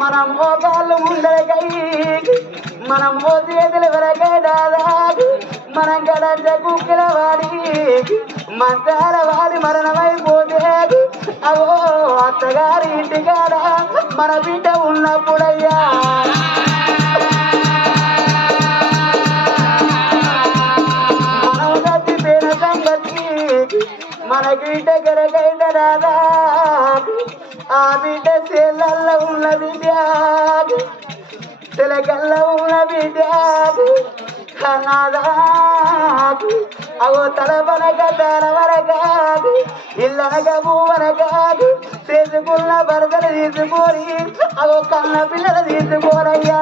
మనం ఓ కాళ్ళు ముందరకై మనం ఓ మోచేతుల వరకే దాదాపు మనం గడంజ కుక్కల వాడి. మంచాల వాడి మరణమైపోతే. అవో అత్తగారి ఇంటి కాడ మన బిడ్డ ఉన్నప్పుడయ్యా. మనకి దగ్గరకైతే దాదాపు ఆ బిడ్డ చేలల్లో ఉన్న బిడ్డ తెలకల్ల ఉన్న బిడ్డ కన్నాదా అవో తలపనక తలవరకాదు ఇల్లనక భూమనకాదు చేసుకున్న భర్తలు తీసుకొని అవో కన్న పిల్లలు తీసుకోరయ్యా.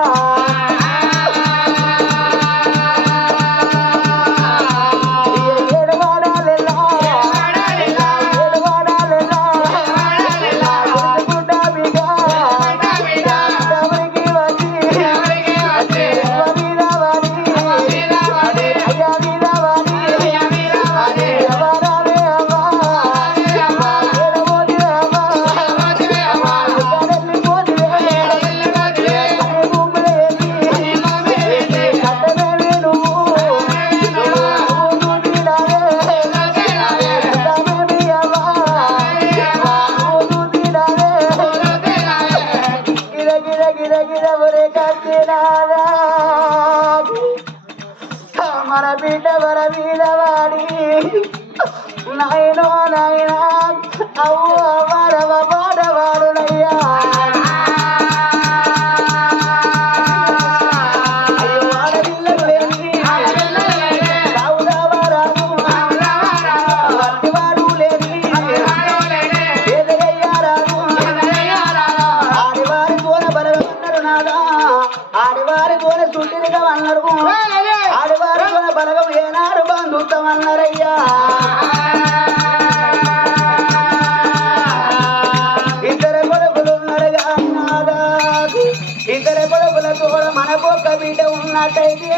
ఒక బిడ్డ ఉన్నట్టయితే.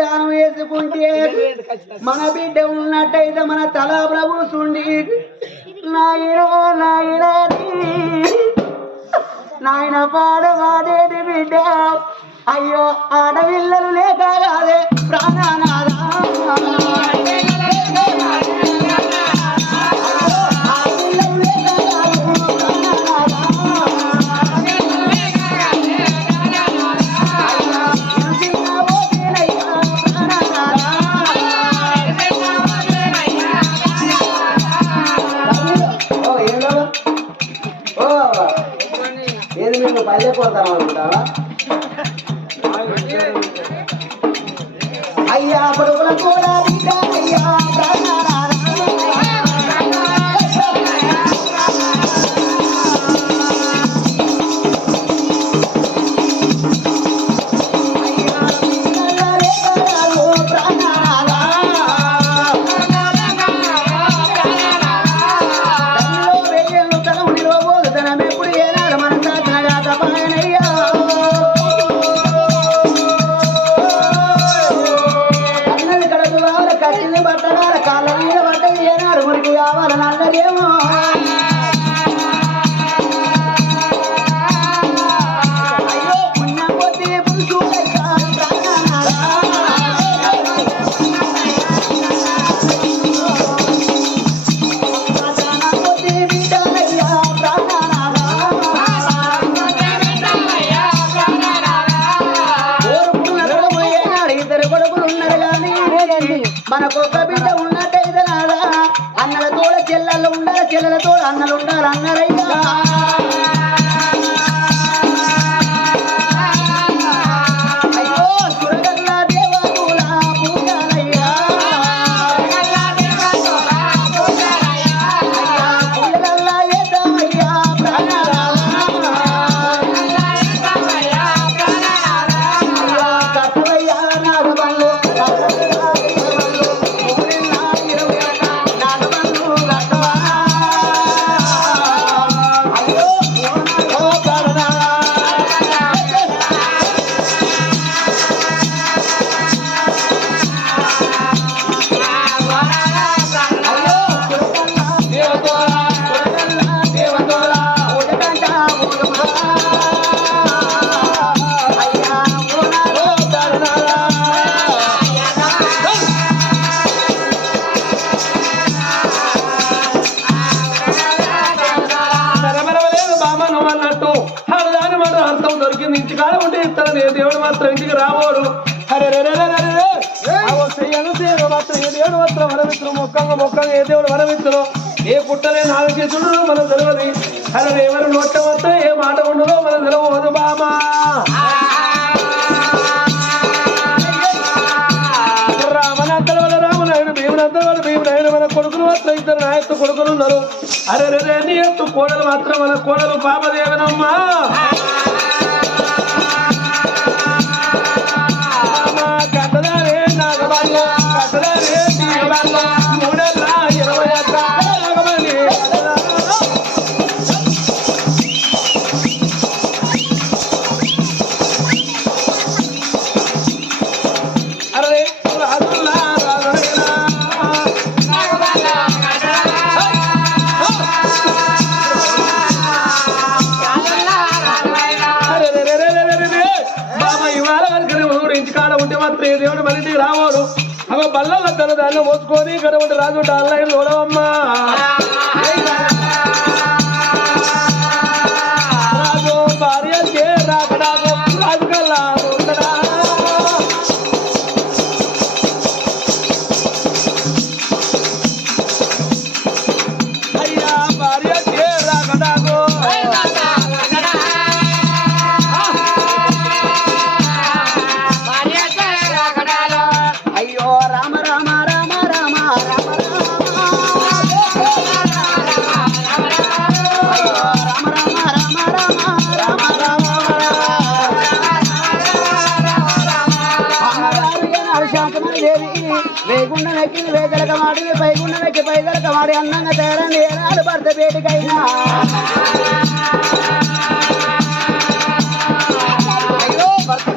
దానం వేసుకుంటే మన బిడ్డ ఉన్నట్టయితే మన తల ప్రభు సుండి. నాయన పాడవాడేది బిడ్డ. అయ్యో ఆడపిల్లలు లేక చెల్లెళ్ళు ఉండాలి మొక్కగా ఏ దేవుడు వరమిత్రుడు ఏ పుట్టలే నాలుగు మనం మనకు తెలియదు. అరే ఎవరు నొట్ట వస్తే ఏ మాట ఉండదో మనం తెలియదు బామా. కొడుకులు మాత్రం ఇద్దరు నాయత్తు కొడుకులు ఉన్నారు. అరే రే నీ ఎత్తు కోడలు మాత్రం మన కోడలు పాపదేవనమ్మా కట్టదారే నాగబాల కట్టదారే తీగబాల ఏ దేవుడు ఇంటికి రావోడు. అవ బల్లల తన దాన్ని మోసుకొని ఇక్కడ ఉంటే రాజు డాల్లా చూడవమ్మా వేగుండం ఎక్కింది వేగలక మాడింది పైగుండం ఎక్కి పైగలక మాడి అందంగా తేరండి ఏనాడు భర్త పేటికైనా అయ్యో భర్త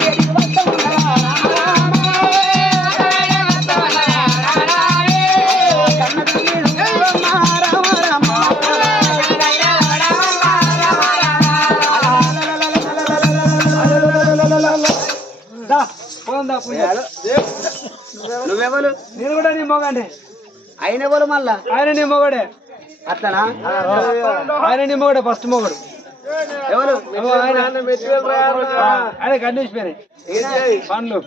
నువ్వెవరు? నేను కూడా నీ మొగండి ఆయన ఎవరు మళ్ళా? ఆయన నీ మొగడే. అట్లనా ఆయన నీ మొగడే ఫస్ట్ మొగడు. ఎవరు? ఆయన. కన్నేసిపోయినాయి పండ్లు.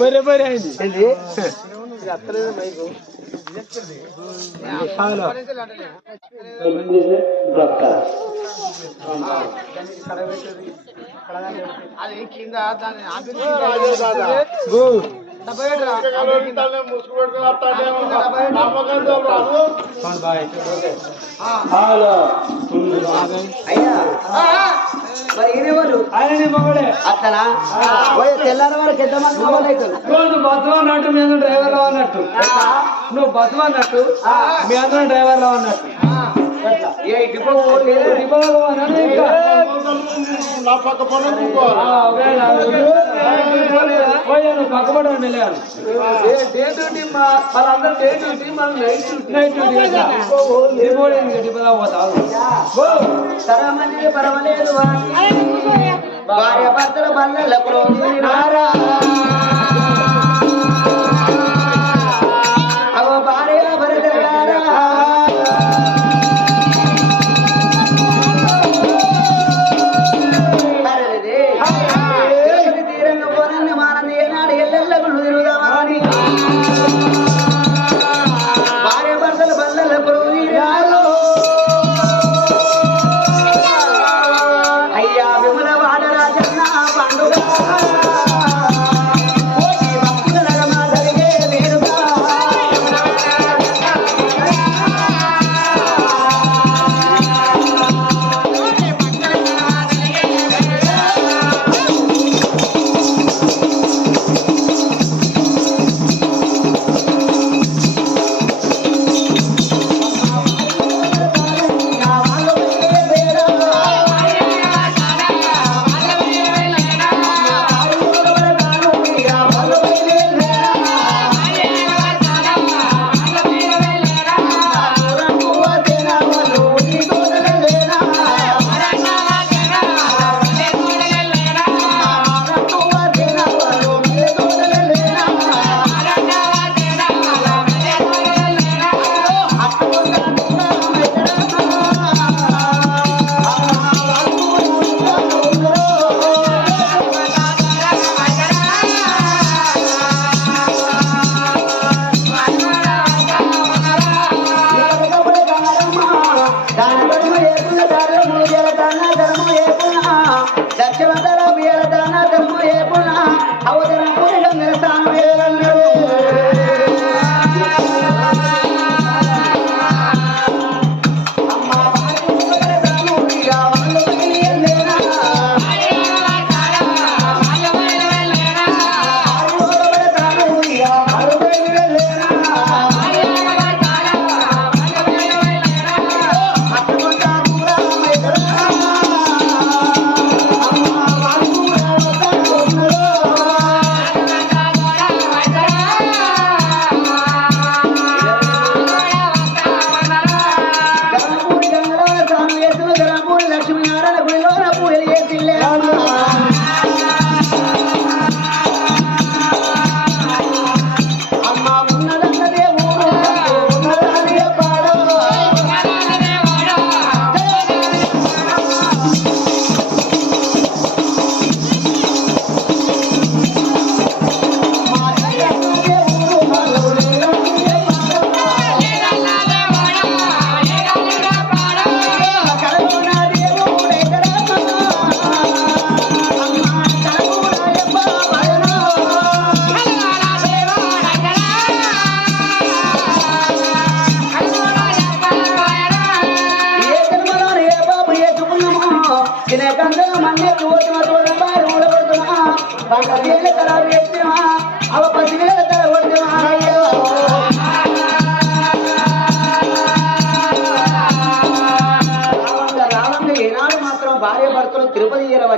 బరే బరే అయింది. ఏంది? తెల్లారి వరకు నువ్వు బతువా అన్నట్టు మీ అందరం డ్రైవర్లో అన్నట్టు నువ్వు బతువా అన్నట్టు మీ అందరం డ్రైవర్లో అన్నట్టు ఏ వెళ్ళాను డే డ్యూటీ మా వాళ్ళందరూ డే డ్యూటీ మన నైట్ డ్యూటీ నైట్ డ్యూటీ వాణి. భార్య భర్తల బంధుల ప్రోజునారా అవ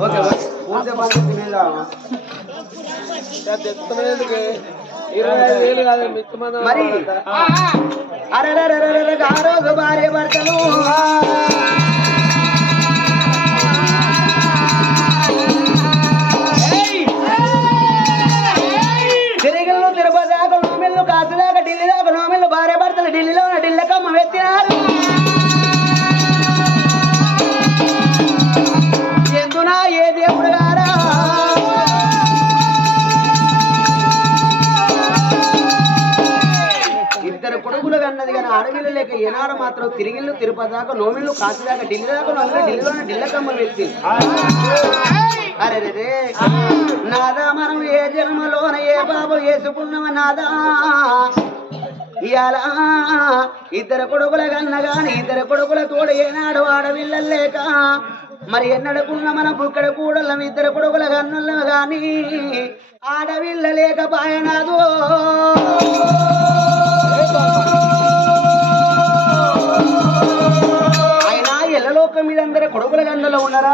ఓకే మరి అరే భార్య భర్తలు అడవిలో లేక ఏనాడ మాత్రం తిరిగిళ్ళు తిరుపతి దాకా నోమిళ్ళు కాశీ దాకా ఢిల్లీ దాకా నోమిళ్ళు ఢిల్లీలోనే ఢిల్లకమ్మ వ్యక్తి అరే రే రే. నాదా మనం ఏ జన్మలోన ఏ బాబు వేసుకున్నామ నాదా? ఇయాల ఇద్దరు కొడుకుల కన్న గాని ఇద్దరు కొడుకుల తోడు ఏనాడు ఆడవిల్ల లేక మరి ఎన్నడకున్న మన బుక్కడ కూడలం ఇద్దరు కొడుకుల కన్నులం గాని ఆడవిల్ల లేక పాయనాదో? ఎల్లలోకం మీద అందరు కొడుకుల గన్నులో ఉన్నారా?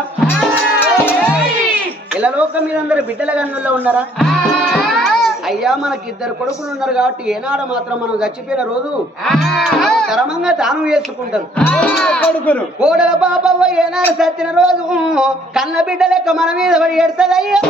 ఎల్లలోకం మీద అందరు బిడ్డల గన్నుల్లో ఉన్నారా? అయ్యా మనకి ఇద్దరు కొడుకులు ఉన్నారు కాబట్టి ఏనాడు మాత్రం మనం చచ్చిపోయిన రోజు క్రమంగా దానం చేసుకుంటారు కొడుకులు కోడల పాపవ్వ ఏనాడు చచ్చిన రోజు కన్న బిడ్డ లెక్క మన మీద పడి ఎడతదయ్యా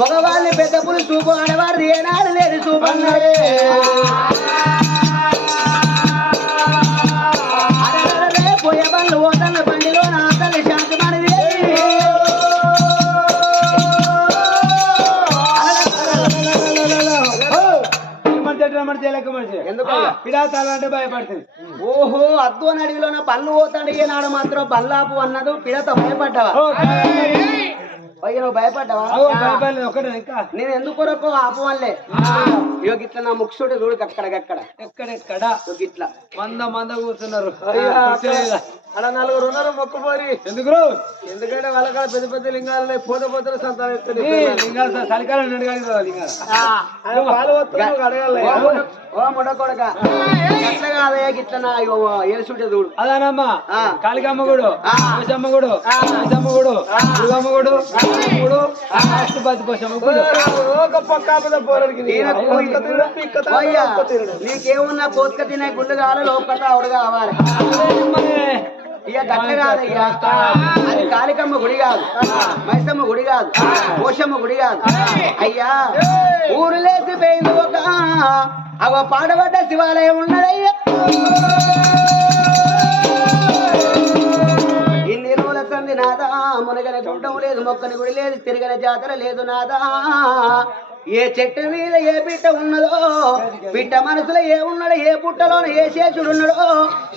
మగవాళ్ళని పెద్ద పులి చూపు ఆడవారు ఏనాడు లేని చూపు అన్నాడే అరెరెరెరె, పోయే బండ్లు పోతన్న బండిలో నా తల్లి శాంతి మనది ఎందుకు పిడాతాలంటే భయపడుతుంది ఓహో అద్దు అని అడవిలోన పళ్ళు పోతాడు ఈనాడు మాత్రం పల్లాపు అన్నదు పిడత భయపడ్డావా అయ్యో భయపడ్డావా? అగో, భయపడలేదు ఒకటే ఇంకా. నేను ఎందుకు కొరకు ఆపు వల్లే ఇగో గిట్ల నా ముక్సుడు చూడు అక్కడికక్కడ ఎక్కడెక్కడ? ఇగో గిట్ల. మంద మంద కూర్చున్నారు. అలా నలుగురు ఉన్నారు మొక్కుపోరి ఎందుకు? ఎందుకంటే వాళ్ళ కాడ పెద్ద పెద్ద లింగాలు పోతే పోతే సంతానం చూడు. అదానమ్మా. కాళికమ్మ గుడు గుడు గుడు దుర్గమ్మ గుడు గుడు అష్టపతి గుడు ఈయనకు అయ్యా, నీకేమున్నా కోతుక తినే గుళ్ళు కావాలి లోపల ఆవిడ కావాలి? ఇక గట్ల కాదయ్యా అది కాళికమ్మ గుడి కాదు. మైసమ్మ గుడి కాదు. పోషమ్మ గుడి కాదు. అయ్యా ఊరు లేచిపోయింది ఒక అవ పాడబడ్డ శివాలయం ఉన్నదయ్యా. ఇన్ని రోజుల సంది నాదా మునగని గుండం లేదు మొక్కని గుడి లేదు తిరగని జాతర లేదు నాదా. ఏ చెట్టు మీద ఏ బిడ్డ ఉన్నదో బిడ్డ మనసులో ఏ ఉన్నాడో ఏ పుట్టలోన ఏ శేషుడు ఉన్నాడో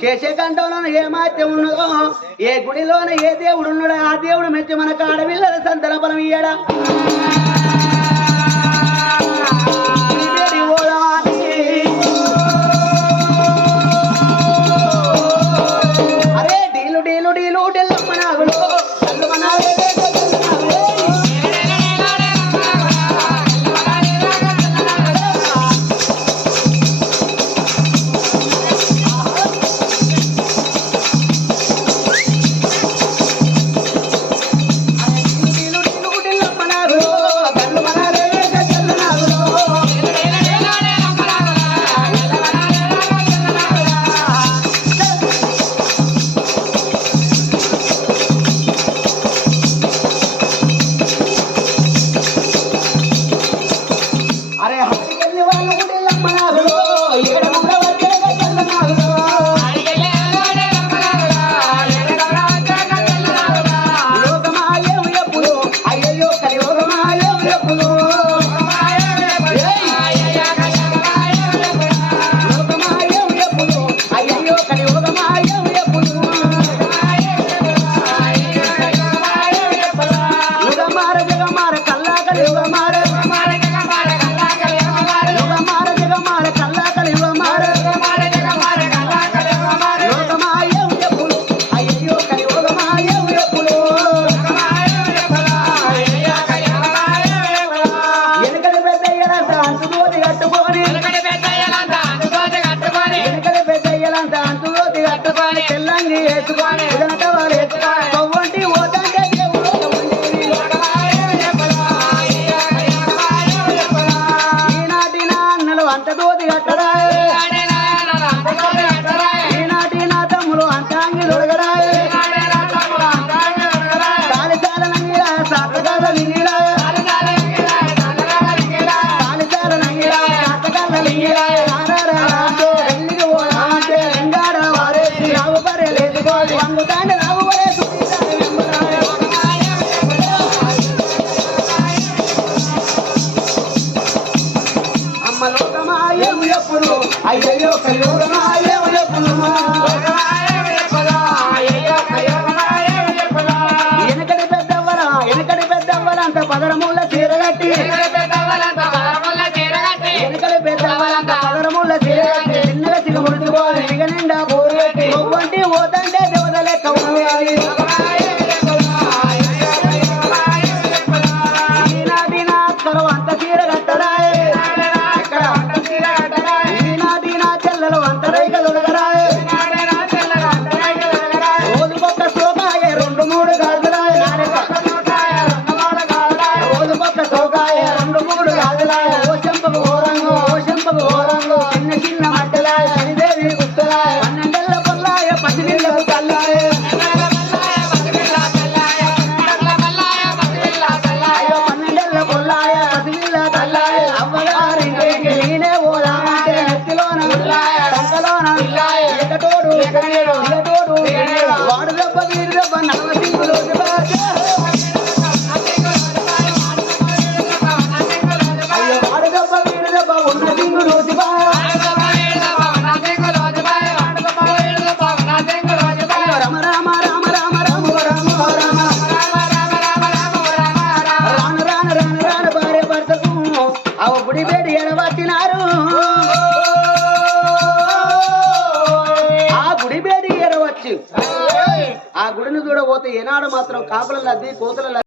శేష కంఠంలోన ఏ మాత్యం ఉన్నదో ఏ గుడిలోన ఏ దేవుడు ఉన్నాడో ఆ దేవుడు మెచ్చి మన కాడవిల్లల సంతన బలం ఇయ్యడా? నా కోతల నది కోతల గుడిని